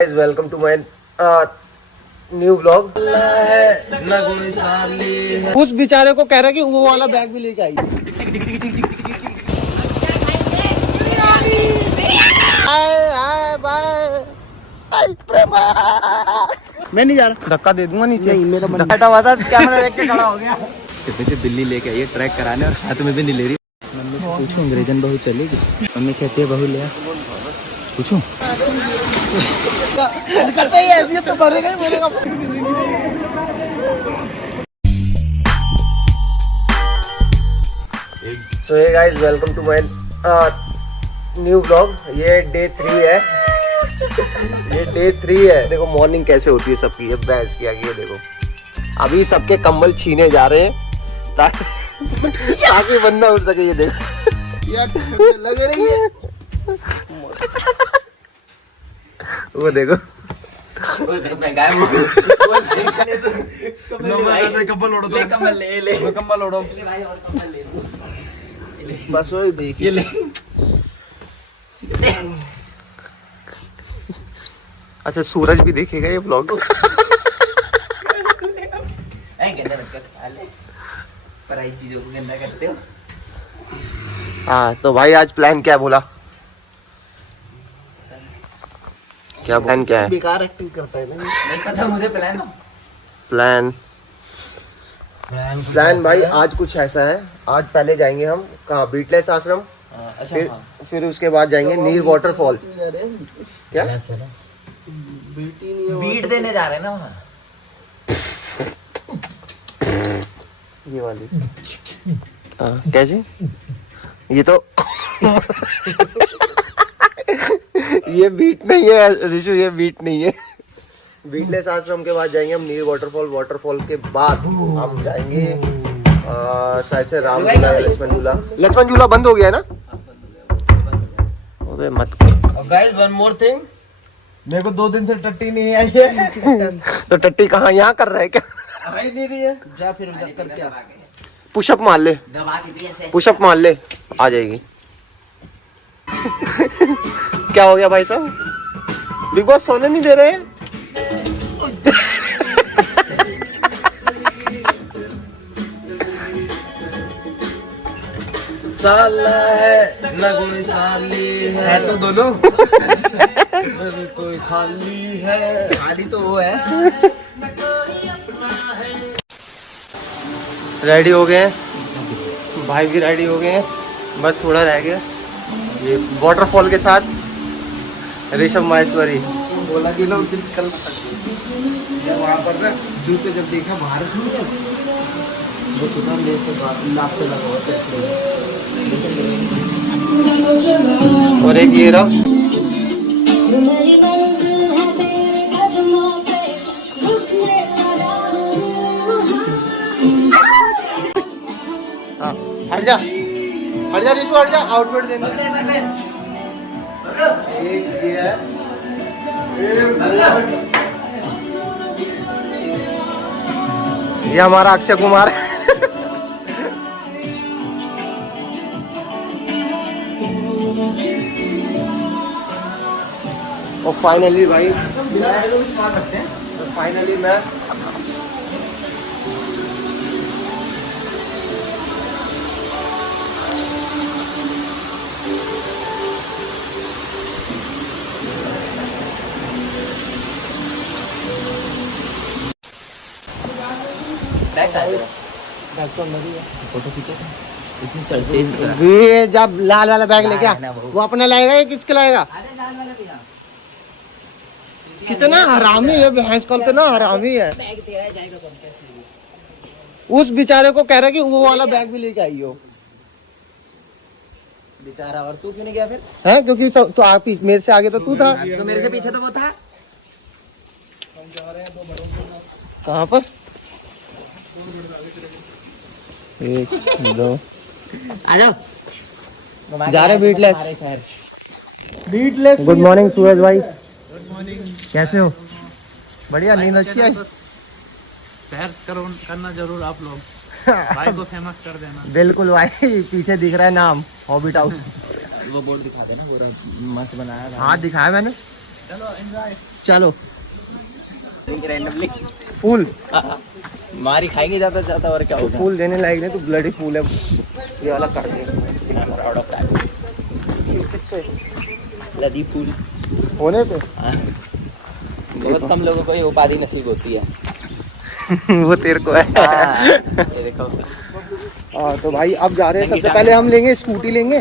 guys, welcome to my new vlog. उस बेचारे को कह रहा है कि वो वाला बैग भी लेके आई। मैं नहीं जा रहा, धक्का दे दूंगा नीचे। नहीं, मेरा मन बैठा हुआ था, कैमरा देख के खड़ा हो गया। कितने से दिल्ली लेके आई है ट्रैक कराने और हाथ में भी नहीं ले रही। मम्मी से पूछूं अंग्रेजन बहू चलेगी? मम्मी कहती है बहू ले आ। पूछूं करते ही ऐसी तो बढ़ेगा ही बोलेगा। So hey guys, welcome to my new vlog. ये डे 3 है। ये डे 3 है। देखो मॉर्निंग कैसे होती है सबकी। ये भैंस की आगे देखो, अभी सबके कंबल छीने जा रहे हैं ताकि बंदा उठ सके। ये देखो यार लगे रही है। वो देखो कंबल ओढ़ो बस वही देखिए। अच्छा सूरज भी देखेगा ये व्लॉग। पराई चीजों को गंदा करते हो। हाँ तो भाई आज प्लान क्या बोला? क्या प्लान क्या है? बेकार एक्टिंग करता है ना। नहीं पता मुझे प्लान भाई आज कुछ ऐसा है। आज पहले जाएंगे हम कहाँ, बीटलेस आश्रम। अच्छा, फिर उसके बाद जाएंगे नीर वाटरफॉल। क्या बीट देने जा रहे हैं ना वहाँ? ये वाली कैसी? ये तो ये बीट नहीं है ऋषु, ये बीट नहीं है। बीटलेस आश्रम के बाद जाएंगे हम नीर वाटरफॉल। वाटरफॉल के बाद हम जाएंगे शायद से राम झूला या लक्ष्मण झूला। लक्ष्मण झूला बंद हो गया है ना? अबे मत। गाइस वन मोर थिंग, मेरे को 2 दिन से टट्टी नहीं आई है। तो टट्टी कहाँ, यहाँ कर रहा है क्या? आ ही नहीं रही है। जा फिर कर क्या, पुशअप मार ले, पुशअप मार ले, आ जाएगी। क्या हो गया भाई साहब? बिग बॉस सोने नहीं दे रहे हैं। साला है ना कोई साली है तो दोनों कोई खाली है। खाली तो वो है। रेडी हो गए भाई भी रेडी हो गए, बस थोड़ा रह गया। ये वाटरफॉल के साथ ऋषभ माहेश्वरी बोला कि लोग कल वहाँ पर ना जूते जब देखा बाहर वो सुना लाख लगा। और एक ये रहा। हाँ हट जा ऋषु, हट जा। आउटफिट देना एक ये है, ये हमारा अक्षय कुमार। और फाइनली भाई फाइनली मैं फोटो खींचे इसमें चल। ये जब लाल वाला बैग लेके आ, वो अपना लाएगा या किसके लाएगा? कितना हरामी है भैंस कल, कितना हरामी है। उस बेचारे को कह रहा है कि वो वाला बैग भी लेके आई हो बेचारा। और तू क्यों नहीं गया फिर? है क्योंकि तो आप मेरे से आगे तो तू था, तो मेरे से पीछे तो वो था। कहाँ पर? 1 2 आ जाओ। जा रहे बीटलेस। बीटलेस। गुड मॉर्निंग सूरज भाई। गुड मॉर्निंग, कैसे हो? बढ़िया, नींद अच्छी आई? सैर करना जरूर आप लोग। भाई को फेमस कर देना। बिल्कुल भाई, पीछे दिख रहा है नाम हॉबिट हाउस। वो बोर्ड दिखा देना, बोर्ड मस्त बनाया। हाँ दिखाया मैंने। चलो एंजॉय। चलो रैंडमली फूल मारी खाएंगे ज्यादा से ज्यादा और क्या तो होगा। फूल देने लायक नहीं तो ब्लडी फूल है ये वाला काट दे आउट ऑफ टाइम। किस पे लदी फूल होने पे बहुत कम लोगों को ये उपाधि नसीब होती है। वो तेरे को है ये देखो। तो भाई अब जा रहे हैं सबसे पहले हम लेंगे स्कूटी लेंगे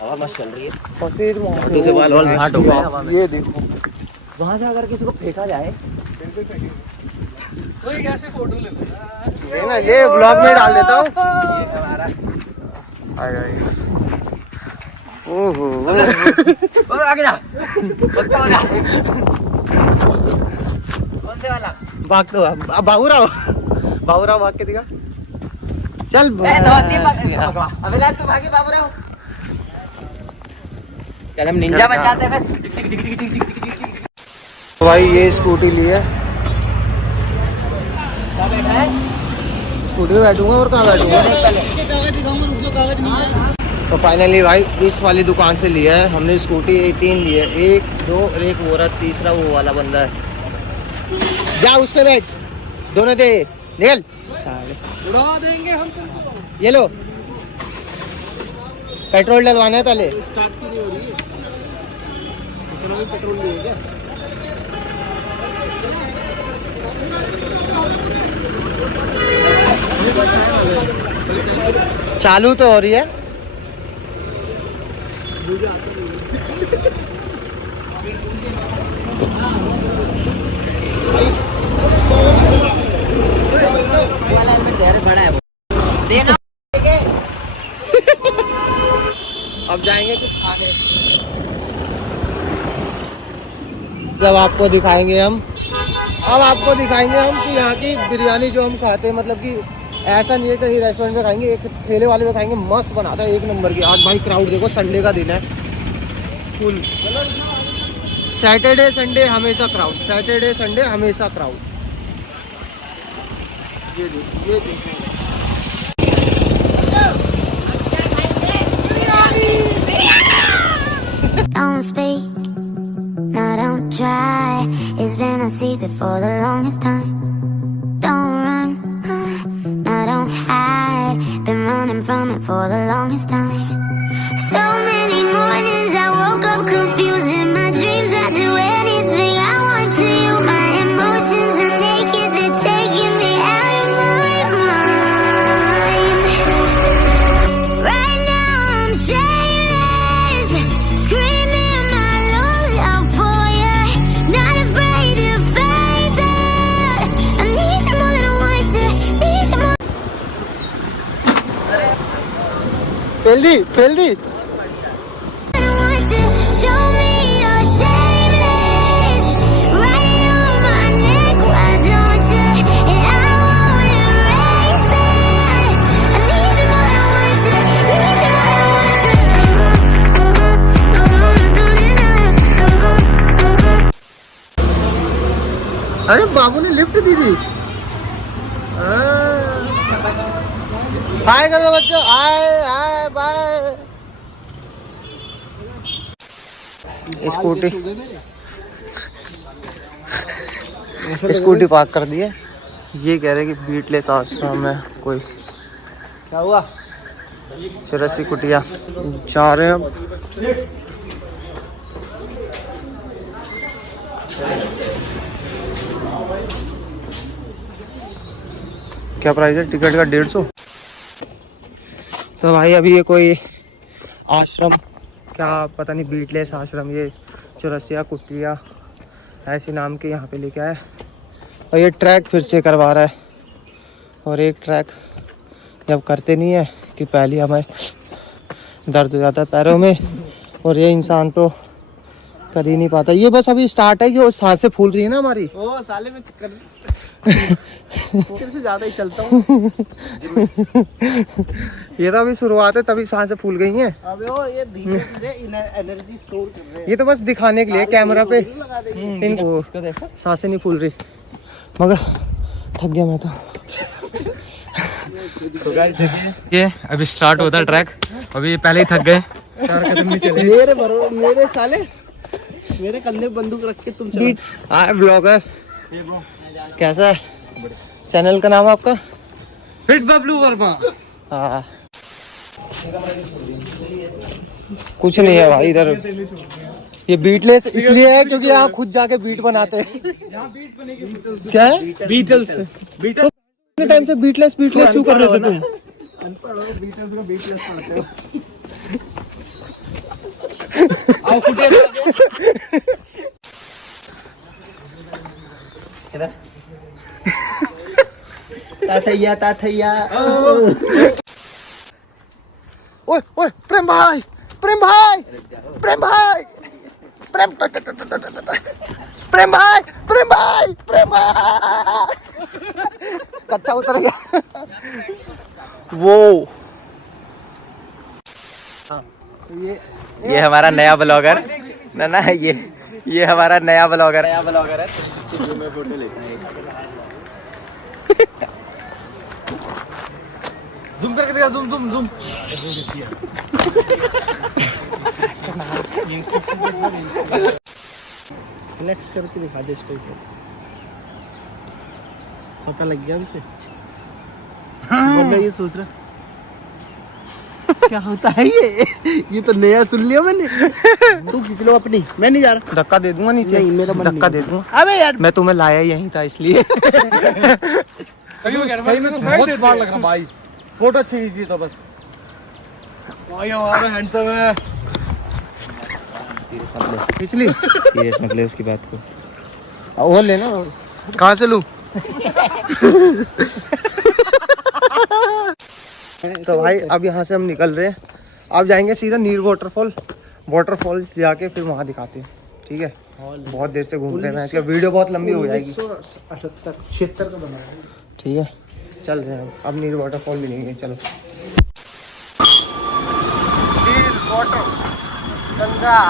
हवा मस्त चल रही है। और फिर वहाँ झाड़ू से बाल वाल घाट हो गए हवा में। ये देखो वहाँ से अगर किसी को फेंका जाए ये ना ये ब्लॉग में डाल देता हूँ ये हमारा ओहो और आगे जा। कौन से वाला? भाग तो बाबूराव भाग के दिखा चल अबे ला तुम आगे बाबू रहो। चल हम निंजा बन जाते हैं फिर। भाई ये स्कूटी ली है स्कूटी में बैठूंगा और कहाँ बैठूंगा तो फाइनली भाई इस वाली दुकान से लिया है हमने स्कूटी 3 ली है 1 2 और एक वो रहा तीसरा वो वाला बंदा है जा उस पे बैठ दोनों दे निकल उड़ा देंगे हम तुमको। ये लो पेट्रोल डलवाना है पहले स्टार्ट क्यों नहीं हो रही है? इतना भी पेट्रोल नहीं है क्या? चालू तो हो रही है बड़ा है वो। देना अब जाएंगे कुछ खाने जब आपको दिखाएंगे हम कि यहाँ की बिरयानी जो हम खाते हैं मतलब कि ऐसा नहीं है कहीं रेस्टोरेंट में खाएंगे एक ठेले वाले में खाएंगे मस्त बनाता है 1 नंबर की। आज भाई क्राउड देखो संडे का दिन है फुल सैटरडे संडे हमेशा क्राउड ये देखो Don't speak, no, don't try. It's been a secret for the longest time. Don't run, no, don't hide. Been running from it for the longest time. So many mornings I woke up confused. In my dreams I do anything I want to you. My emotions are naked, they're taking me out of my mind. Right now I'm shameless, screaming my lungs out for you. Not afraid to face it. I need you more than I want to, need you more. Pail the Show me you're shameless, right on my neck. Why don't you? And I won't erase it. I need you more than I want to, need you more than I want to. I wanna do it. अरे बाबू ने lift दी थी हाय कर दो बच्चों hi bye scooty park कर दी है ये कह रहे कि बीटलेस आश्रम में कोई क्या हुआ 84 कुटिया जा रहे हैं अब क्या प्राइस है टिकट का 150। तो भाई अभी ये कोई आश्रम क्या पता नहीं बीटलेस आश्रम ये 84 कुटिया ऐसे नाम के यहाँ पे लेके आया और ये ट्रैक फिर से करवा रहा है और एक ट्रैक जब करते नहीं है कि पहले हमें दर्द हो जाता है पैरों में और ये इंसान तो कर ही नहीं पाता। ये बस अभी स्टार्ट है जो सांसें फूल रही है ना हमारी ओ साले में से ज्यादा ही चलता हूँ। ये तो अभी शुरुआत है तभी सांसें फूल गई हैं। अबे ओ ये धीरे धीरे एनर्जी स्टोर कर रहे हैं। ये तो बस दिखाने के लिए कैमरा पे इनको सांसें नहीं फूल रही मगर थक गया मैं तो। So guys देखिए ये अभी स्टार्ट होता है ट्रैक अभी पहले ही थक गए 4 कदम नहीं चले मेरे साले मेरे कंधे बंदूक रख के तुम चलो। हाँ ब्लॉगर कैसा है? चैनल का नाम आपका? फिट बबलू वर्मा। हाँ कुछ नहीं है भाई इधर। ये बीटलेस इसलिए है क्योंकि यहाँ खुद जाके बीट बनाते हैं। क्या है? बीटल्स। कितने टाइम से बीटलेस क्यों कर रहे थे तुम? ताथैया ओए ओए प्रेम भाई प्रेम भाई प्रेम भाई प्रेम प्रेम भाई प्रेम भाई प्रेम भाई कच्चा उतर गया वो। ये हमारा नया ब्लॉगर ना ये हमारा नया ब्लॉगर है। फोटो लेता है। जूम करके दिखा, जूम फ्लेक्स करके दिखा दे इसको। पता लग गया उसे। वरना ये सोच रहा क्या होता है ये तो नया सुन लिया मैंने। तू खींच लो अपनी, मैं नहीं जा रहा। धक्का दे दूंगा नीचे। नहीं मेरा मन धक्का दे दूंगा। अबे यार मैं तुम्हें लाया यहीं था इसलिए। बहुत बार लग रहा भाई। फोटो अच्छी खींची तो बस। भाई हमारा हैंडसम है। इसलिए सीरियस मत ले उसकी बात को। और लेना कहाँ से लूं? तो भाई अब यहाँ से हम निकल रहे हैं। अब जाएंगे सीधा नीर वाटरफॉल जाके फिर वहाँ दिखाते हैं। ठीक है बहुत देर से घूम रहे हैं। इसका वीडियो बहुत लंबी हो जाएगी। 76 का बना है। ठीक है चल रहे हैं अब नीर वाटरफॉल मिलेंगे। चलो नीर वाटर गंगा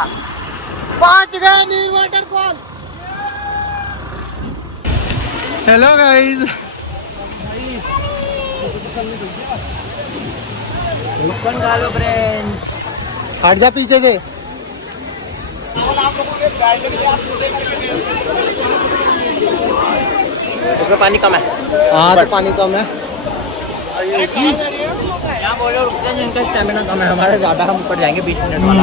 पहुंच गए नीर वाटरफॉल। Hello guys. हट जा पीछे से। इसमें पानी कम है। हाँ तो पानी कम है। यहाँ बोलो रुक जाए जिनका स्टेमिना कम है। हमारे ज़्यादा हम ऊपर जाएंगे 20 मिनट वाला।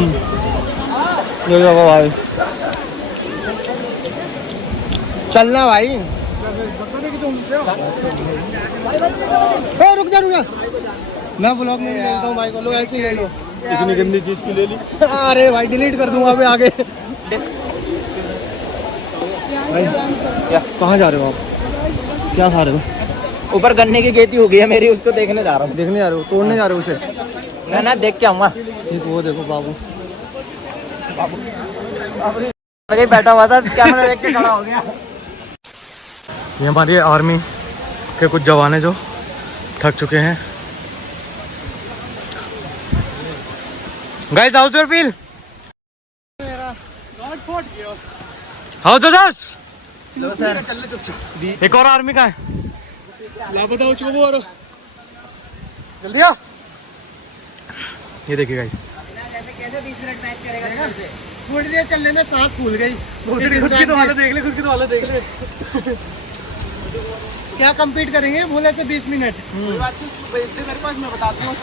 भाई चलना भाई। रुक जा मैं ब्लॉग में लेता हूँ भाई को। लो ऐसे ही ले लो। इतनी गंदी चीज की ले ली। अरे भाई डिलीट कर दूंगा अभी आगे। भाई क्या कहाँ जा रहे हो आप? क्या खा रहे हो? ऊपर गन्ने की खेती हो गई है मेरी, उसको देखने जा रहा हूँ। देखने जा रहे हो? तोड़ने जा रहे हो उसे? ना देख के आऊँगा। वो देखो बाबू बैठा हुआ था कैमरा देख के खड़ा हो गया। ये हमारी आर्मी के कुछ जवान हैं जो थक चुके हैं। Guys house your feel? How जोश? एक और आर्मी का है। लापता हो चुका वो। जल्दी आ। ये देखिए गाइस कैसे 20 मिनट मैच करेगा? थोड़ी देर चलने में सांस फूल गई। खुद की तो हालत देख ले। क्या कंपीट करेंगे बोले से 20 मिनट। मेरे पास मैं बताता हूँ।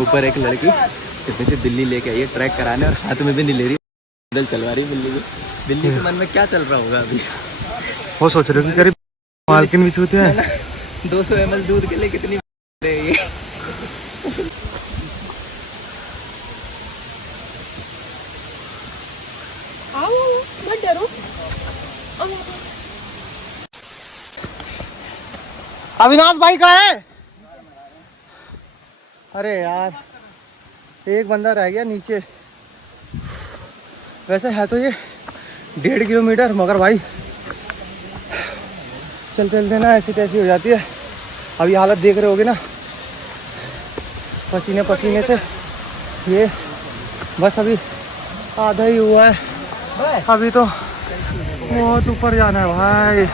ऊपर एक लड़की इतने से दिल्ली लेके आई है ट्रैक कराने और हाथ में भी नहीं ले रही। पैदल चलवा रही बिल्ली के मन में क्या चल रहा होगा अभी? वो सोच रहे हो कि करीब मालकिन भी छूते हैं। 200 ml दूध के लिए कितनी है ये? अविनाश भाई कहाँ है? अरे यार एक बंदा रह गया नीचे। वैसे है तो ये 1.5 किलोमीटर, मगर भाई चलते चलते ना ऐसी तैसी हो जाती है। अभी हालत देख रहे होगे ना, पसीने पसीने से। ये बस अभी आधा ही हुआ है। अभी तो बहुत ऊपर जाना है भाई।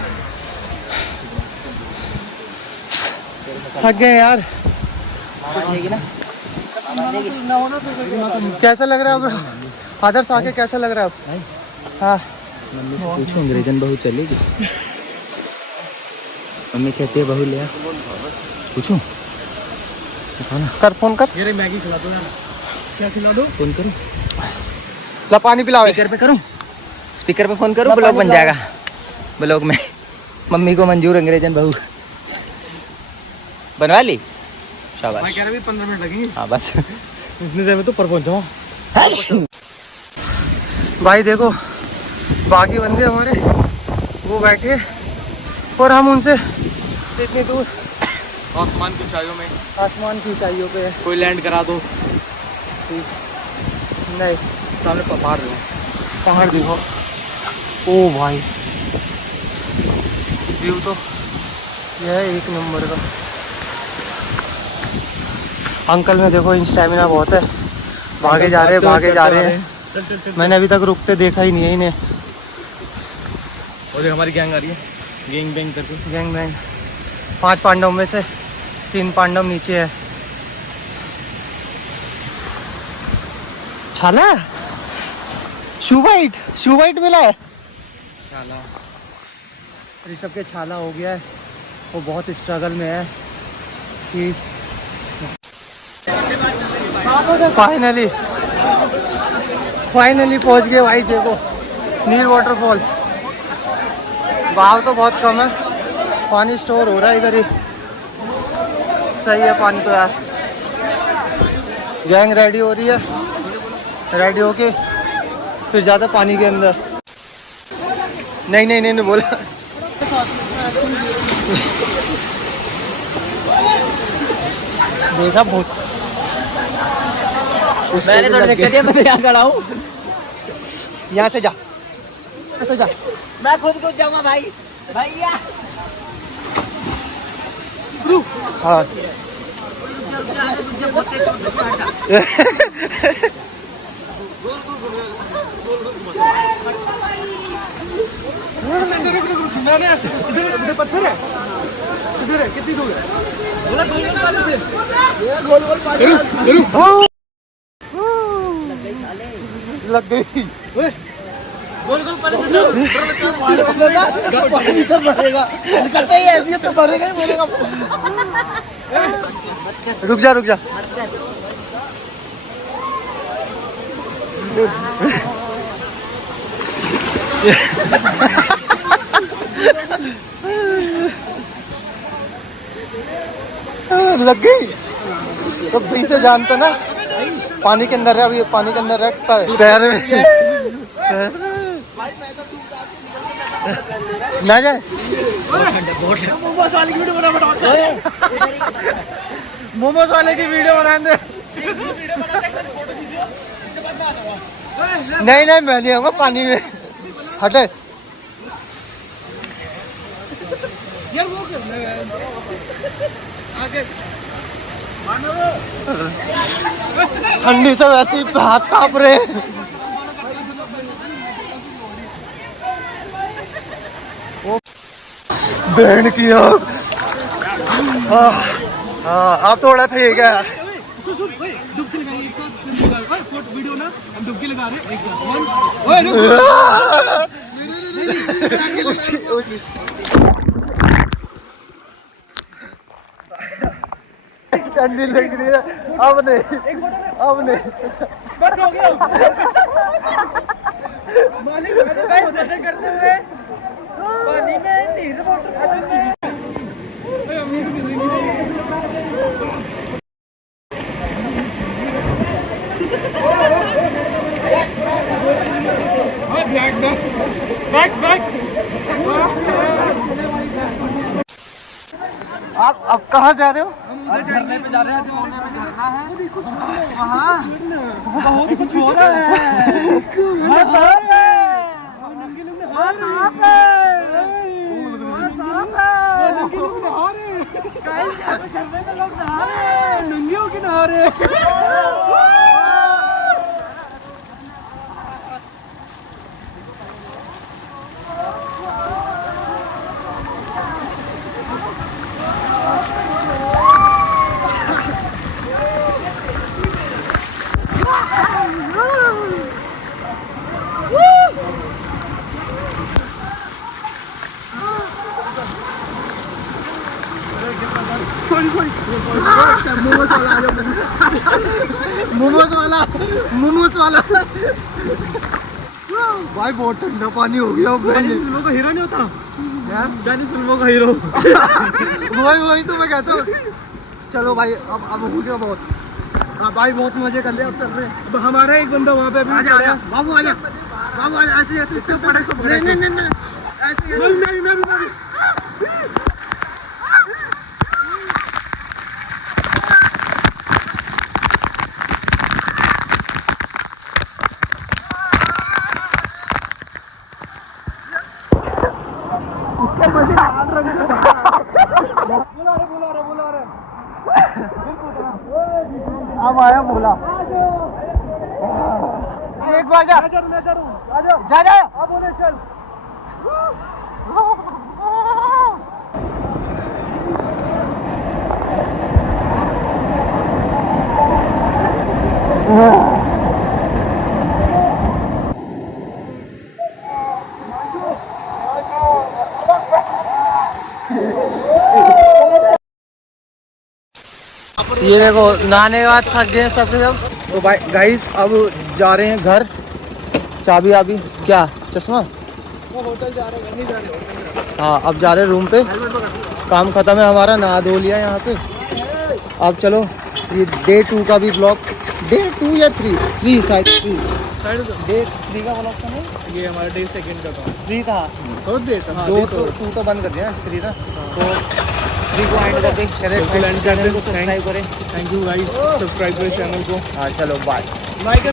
थक गए यार। कैसा लग रहा है आदर्श आके कैसा लग रहा है अब? हाँ मम्मी से पूछो अंग्रेजन बहू चलेगी? मम्मी कहती है बहू ले आ, पूछूं? कर फोन कर, ये मैगी खिला दो यार। क्या खिला दो? फोन करूं? ला पानी पिलाओ। स्पीकर पे करूं? स्पीकर पे फोन करूं? ब्लॉग बन जाएगा। ब्लॉग में मम्मी को मंजूर अंग्रेजन बहू बनवा ली। मैं शाबाश। कह रहा भी 15 मिनट लगेंगे। हाँ बस। इतनी देर में तो पर पहुंच जाओ। भाई देखो बाकी बंदे हमारे वो बैठे और हम उनसे इतनी दूर आसमान की ऊंचाइयों में आसमान की ऊंचाइयों पे है। कोई लैंड करा दो। नहीं सामने पहाड़ रहे हो। पहाड़ देखो। ओ भाई व्यू तो यह है एक नंबर का। अंकल में देखो स्टैमिना बहुत है, भागे जा रहे हैं भागे जा रहे हैं। चल चल चल। मैंने अभी तक रुकते देखा ही नहीं है इन्हें। और हमारी गैंग आ रही है, गैंग बैंग करके। गैंग बैंग 5 पांडव में से 3 पांडव नीचे है। छाला शू वाइट मिला है। शाला ऋषभ के छाला हो गया है, वो बहुत स्ट्रगल में है कि फाइनली पहुंच गए भाई। देखो नील वाटरफॉल, बहाव तो बहुत कम है, पानी स्टोर हो रहा है इधर ही। सही है पानी तो यार। गैंग रेडी हो रही है, रेडी होके फिर ज़्यादा पानी के अंदर। नहीं बोला। देखा बहुत मैंने तो देख दिया, मैं यहाँ खड़ा हूँ। यहाँ से जा, ऐसे जा। मैं खुद को जाऊंगा भाई। भैया हाँ मैंने ऐसे इधर पत्थर है, इधर है, कितनी दूर है? बोला गोल गोल पानी लग गई। गोल गोल पानी बढ़ेगा, निकलते ही ऐसी तो बढ़ेगा ही बढ़ेगा। रुक जा लग गई तो फिर से जानते ना पानी के अंदर है। अभी पानी के अंदर है पैर में ना जाए। मोमोज वाली वीडियो मोमोज वाले की वीडियो बनाने नहीं मैं नहीं आऊंगा पानी में। हटे यार वो आगे ठंडी से वैसे ही हाथ कांप रहे हैं। बैंड की आग। हाँ अब थोड़ा ठीक है। डुबकी लगाइए एक साथ। फोटो वीडियो ना हम डुबकी लगा रहे हैं एक साथ। ठंडी लग रही है। अब नहीं बस हो गया। मालिक करते हुए पानी में नीर मोटर बैक आप अब कहाँ जा रहे हो? झरने पे जा रहे हैं। झरने में झरना है वहाँ बहुत कुछ हो रहा है। नंगे होके नहा रहे हैं। मोमोज वाला भाई बहुत ठंडा पानी हो गया फिल्मों का हीरो नहीं होता जानी फिल्मों का हीरो वही तो मैं कहता हूँ। चलो भाई अब हो गया बहुत। हाँ भाई बहुत मजे कर ले, अब चल रहे हैं। अब हमारा एक बंदा वहाँ पे अभी आजा बाबू आजा ऐसे इसके ऊपर नहीं ऐसे अब आया बोला एक बार जा जा चल ये देखो नहाने के बाद थक गए सब सब। तो भाई गाइस अब जा रहे हैं घर। चाबी आबी क्या चश्मा वो होटल जा रहे हैं, नहीं जा रहे। हाँ अब जा रहे हैं रूम पे। काम खत्म है हमारा, नहा धो लिया यहाँ पे। अब चलो ये डे 2 का भी ब्लॉग, डे 2 या 3 शायद 3 साइड डे 3 का ब्लॉग था नहीं, ये हमारा डे सेकंड का था। 3 था। तो डेट हाँ, दो तो 2 तो बंद कर दिया 3 था। तो 3 को एंड करते बिल्कुल end करते हैं। सब्सक्राइब करें। थैंक यू गाइस, सब्सक्राइब करें चैनल को। हाँ चलो बाय। लाइक